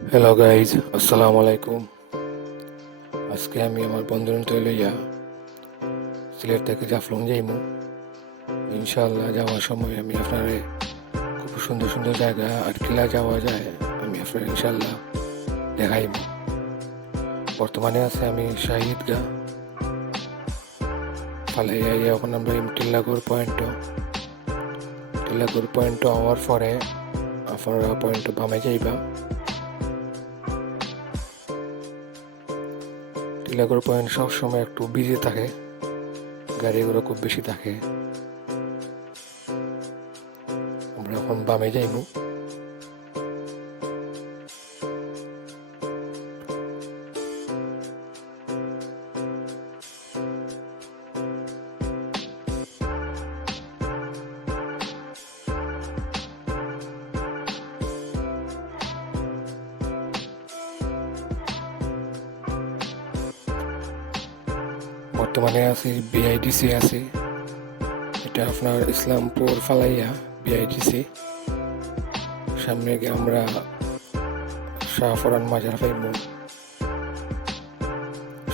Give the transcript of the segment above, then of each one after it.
Hello guys আসসালামু আলাইকুম আজকে আমি আমার বন্ধুর তৈরি লইয়া সিলেট থেকে জাফলং যাইমু ইনশাল্লাহ যাওয়ার সময় আমি আপনারে খুব সুন্দর সুন্দর জায়গা আর কিলা যাওয়া যায় আমি আপনার ইনশাল্লাহ দেখাইব বর্তমানে আছে আমি শাহিদ গা ফালে এখন আমরা টিল্লাগর পয়েন্ট টিল্লাগর পয়েন্ট হওয়ার পরে আপনারা পয়েন্ট বামে যাইবা টিলাগড় পয়েন্ট সবসময় একটু বিজি থাকে গাড়িগুলো খুব বেশি থাকে। আমরা এখন বামে যাইমু বর্তমানে আছি বিআইডিসি আছে। এটা আপনার ইসলামপুর ফালাইয়া বিআইডিসি সামনে গিয়ে আমরা শাহফরান মাজার পাইব।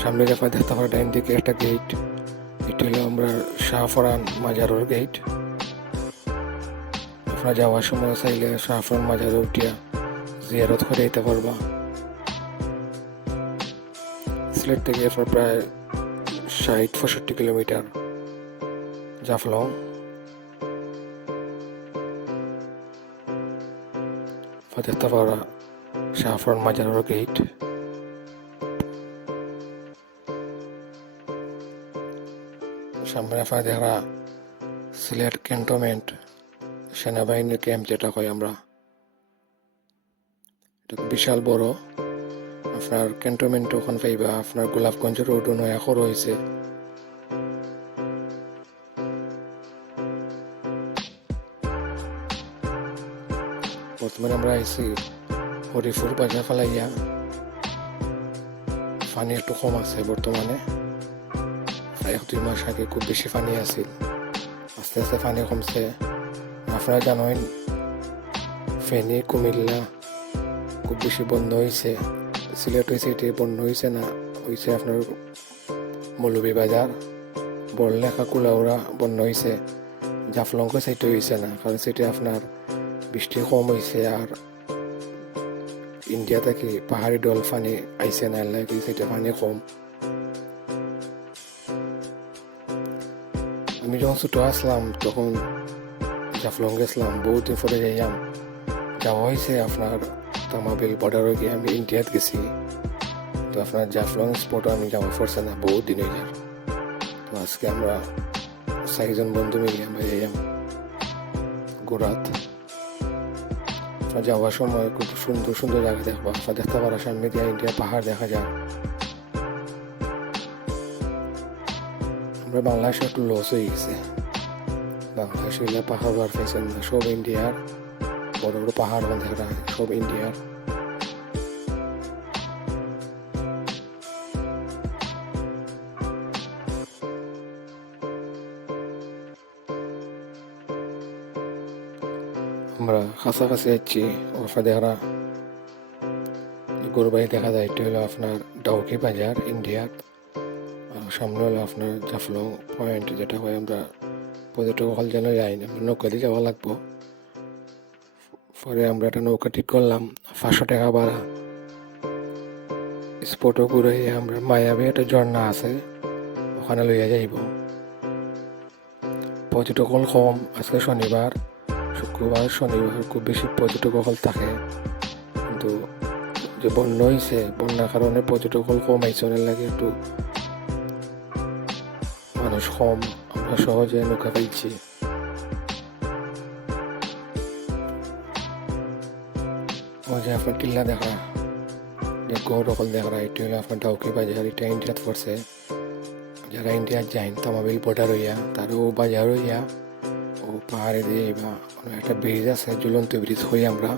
সামনে দেখা দেখতে পারা ডাইন দিকে একটা গেট এটা হলো আমরা শাহফরান মাজারের গেট আপনারা যাওয়ার সময় চাইলে শাহফরান মাজারে উঠিয়া জিয়ারত করে দিতে পারবা। সিলেট থেকে প্রায় ষাট, পঁয়ষট্টি কিলোমিটার। জাফলং। ফতেহতাপাড়া, শাহফরন মাজারের গেট। সামনে দেখা সিলেট ক্যান্টনমেন্ট, সেনাবাহিনীর ক্যাম্প যেটা কই আমরা। এটা বিশাল বড়। আপনার ক্যান্টনমেন্ট ওখান পাইবা, আপনার গোলাপগঞ্জ রোডও নয়া খর হয়েছে বর্তমানে আমরা আইছি হরিপুর বাজার ফালাইয়া পানি একটু কম আছে বর্তমানে এক দুই মাস আগে খুব বেশি পানি আছিল। আস্তে আস্তে পানি কমছে। আপনারা জানেন, ফেনী, কুমিল্লা খুব বেশি বন্ধ হয়েছে সিলেট হয়েছে, এটি বন্ধ হয়েছে না, হয়েছে আপনার মৌলভী বাজার, বড়লেখা, কুলাউড়া বন্ধ হয়েছে। জাফলঙ্গ সাইটে হয়েছে না, কারণ সেটি আপনার বৃষ্টি কম হয়েছে আর ইন্ডিয়া থেকে পাহাড়ি ডল পানি আইসে না লাগে সেটা পানি কম। আমি যখন ছোটো আসলাম, তখন জাফলং গেছিলাম, বহুত দিন পরে যাইয়াম। যাওয়া হয়েছে আপনার তামাবিল বর্ডারও গিয়ে আমি ইন্ডিয়াত গেছি। তো আপনার জাফলং স্পটও আমি যাওয়া পড়ছে না বহুত দিন হয়ে যার তো আজকে আমরা চারিজন বন্ধু মিলে আমরা যাইয়াম গোরাত। যাওয়ার সময় খুব সুন্দর সুন্দর জায়গা দেখব। আপনার দেখতে পারা সামনে দিয়ে ইন্ডিয়া পাহাড় দেখা যায়। আমরা বাংলাদেশে একটু লস হয়ে গেছে। বাংলাদেশে পাহাড় আর পাইছেন না সব ইন্ডিয়ার বড় বড় পাহাড় দেখা সব ইন্ডিয়ার আমরা কাছাকাছি যাচ্ছি, ওরফা দেখা গরুবাড়ি দেখা যায়, এটি হলো আপনার ডাউকি বাজার ইন্ডিয়ার সামনে হলো আপনার জাফলং পয়েন্ট যেটা হয় আমরা পর্যটক হল যেন যাই না নৌকা দিয়ে যাওয়া লাগবো। পরে আমরা একটা নৌকা ঠিক করলাম। পাঁচশো টাকা ভাড়া। স্পটও ঘুরে আমরা মায়াবে একটা ঝর্ণা আছে, ওখানে লইয়া যাইব। পর্যটক হল কম, আজকে শনিবার। শুক্রবার, শনিবার খুব বেশি পর্যটক হল থাকে। কিন্তু যে বন্যা হয়েছে বন্যার কারণে পর্যটক হল কম আইসে লাগে একটু মানুষ কম। আমরা সহজে নৌকা পাইছি যে আপনার কিল্লা দেখা যে গৌর অকল দেখা এটি হলো আপনার ডাউকি বাজার, এটা ইন্ডিয়াত পড়ছে। যারা ইন্ডিয়াত যাইন তামাবিল বর্ডার হইয়া, তারও বাজার হইয়া, ও পাহাড়ে দিয়ে বা একটা ব্রিজ আছে, ঝুলন্ত ব্রিজ হই আমরা।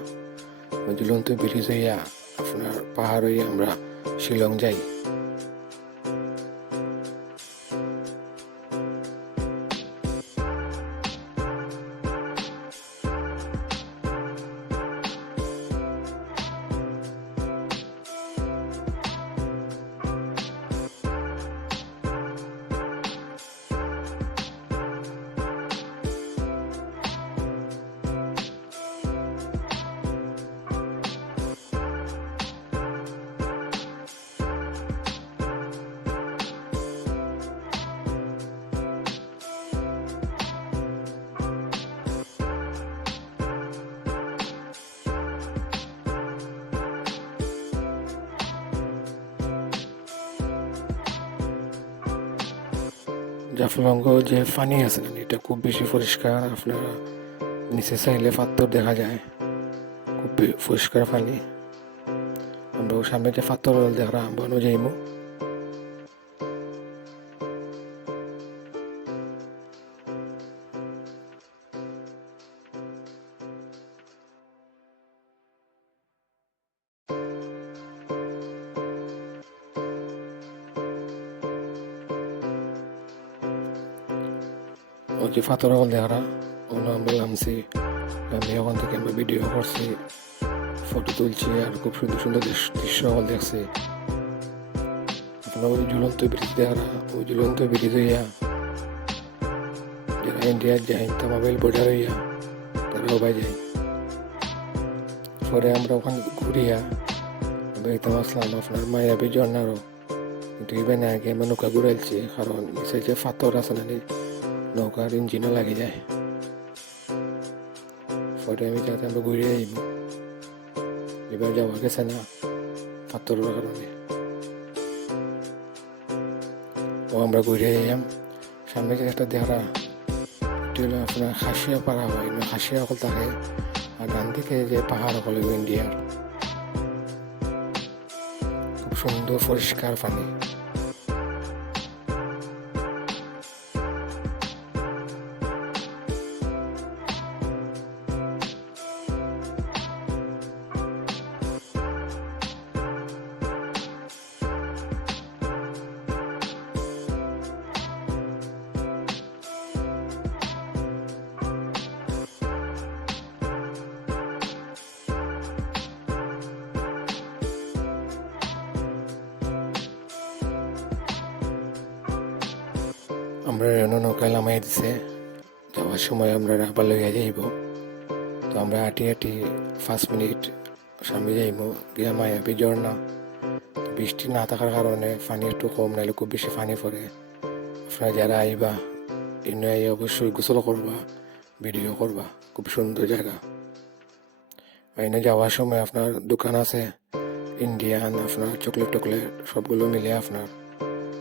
ঝুলন্ত ব্রিজ হইয়া আপনার পাহাড় হইয়া আমরা শিলং যাই। জাফলঙ্গ যে পানি আছে, এটা খুব বেশি পরিষ্কার, আপনার নিচে চাইলে পাত্তর দেখা যায়। খুব পরিষ্কার ফানি আমরা সামনে যে পাত্তর, দেখা আমরা যাইমু ওই পাথর হল দেখা ওগুলো আমরা নামছি আমি ওখান থেকে আমরা ভিডিও করছি ফটো তুলছি আর খুব সুন্দর সুন্দর দৃশ- দৃশ্য হল দেখছি। ওই ঝুলন্ত ব্রিজ দেখা ওই ঝুলন্ত ব্রিজ হইয়া যারা ইন্ডিয়ার যায় তামাবেল বর্ডার হইয়া তারা সবাই যায়। পরে আমরা ওখানে ঘুরিয়া দেখতে আসলাম আপনার মায়াবী ঝর্ণারও। কিন্তু ইভেন আগে আমরা নৌকা ঘুরাইছি কারণ নিচে যে পাথর আছে নি, নৌকার ইঞ্জিনও লাগে যায়। পরে আমি যাতে আমরা ঘুরে আইব এবার যাওয়া গেছে না পাথরের কারণে ও আমরা ঘুরে যাইলাম সামনে যে একটা হলো আপনার খাসিয়া পাড়া হয়। না খাসিয়া অকল থাকে আর ডান দিকে যে পাহাড় সকল ইন্ডিয়ার। খুব সুন্দর, পরিষ্কার পানি। আমরা রেনো নৌকায় নামাই দিছে। যাওয়ার সময় আমরা আবার লইয়া যাইব। তো আমরা হাঁটি হাঁটি পাঁচ মিনিট সামনে যাইব। গিয়া মায়াবী তো বৃষ্টি না থাকার কারণে পানি একটু কম নাইলে খুব বেশি পানি পড়ে। আপনারা যারা আইবা, এনে আই অবশ্যই গোসল করবা, ভিডিও করবা। খুব সুন্দর জায়গা। এনে যাওয়ার সময় আপনার দোকান আছে, ইন্ডিয়ান, আপনার চকলেট টকলেট, সবগুলো মিলে আপনার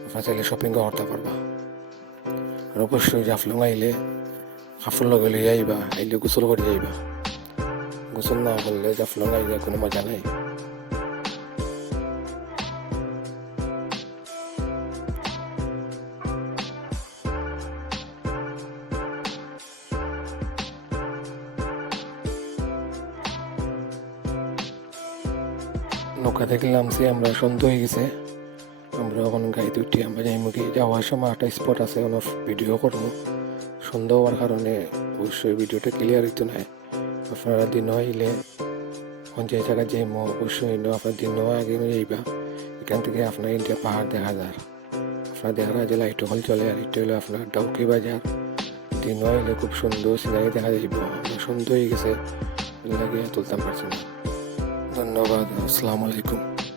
আপনার চাইলে শপিং করতে পারবা। অবশ্যই জাফলং আইলে কাপড় লগে লই আইবা আইলে গোসল করে যাইবা গোসল না করলে জাফলং আইলে কোনো মজা নাই। নৌকা থেকে নামছি আমরা সন্ধ্যা হয়ে গেছে। আমরা ওখানে গাড়িতে উঠি, আমরা যাই মুখে যাওয়ার সময় একটা স্পট আছে, ওনার ভিডিও করব। সন্ধ্যা হওয়ার কারণে অবশ্যই ভিডিওটা ক্লিয়ার হইতো না। আপনারা দিন যে জায়গায় যাই অবশ্যই ন আপনার দিন আগে যাইবা। এখান থেকে আপনার ইন্ডিয়া পাহাড় দেখা যায়। আপনার দেখা যায় যে লাইট হল চলে, আর এটা হলো আপনার ডাউকি বাজার। দিন আইলে খুব সুন্দর সিনারি দেখা যাইব। সন্ধ্যা হয়ে গেছে লাগে তুলতাম পারছি না। ধন্যবাদ, আসসালামু আলাইকুম।